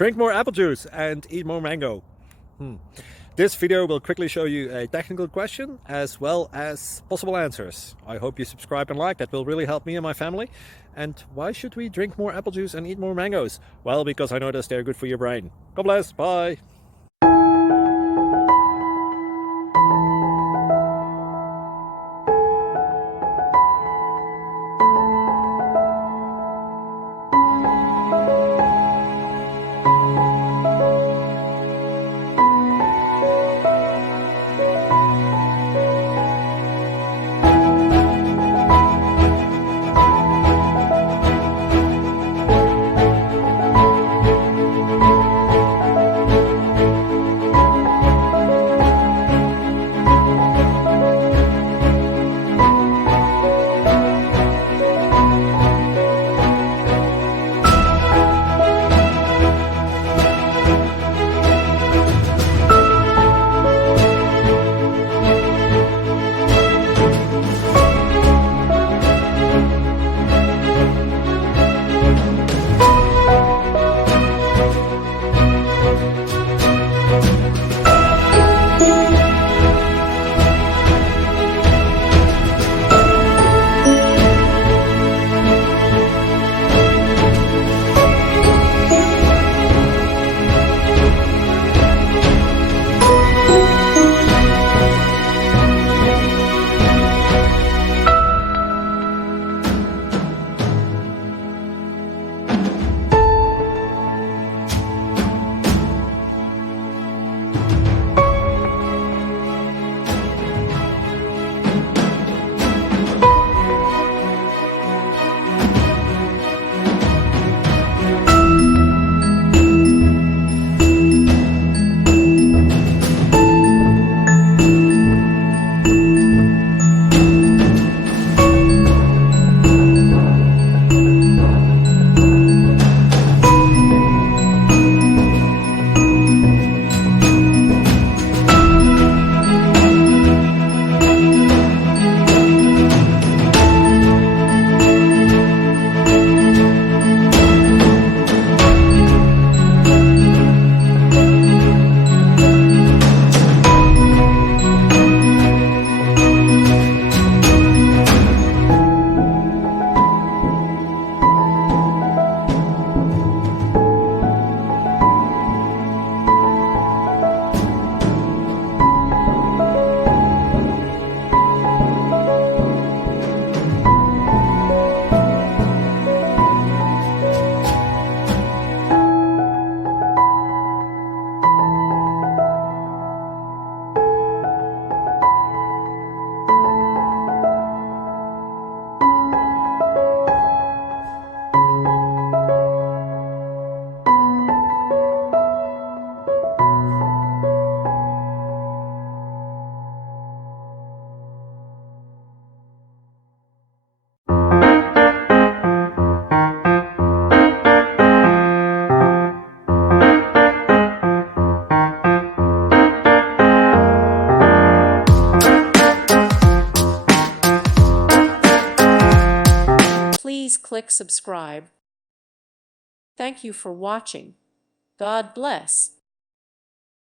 Drink more apple juice and eat more mango. This video will quickly show you a technical question as well as possible answers. I hope you subscribe and like, that will really help me and my family. And why should we drink more apple juice and eat more mangoes? Well, because I noticed they're good for your brain. God bless, bye! Please click subscribe. Thank you for watching. God bless.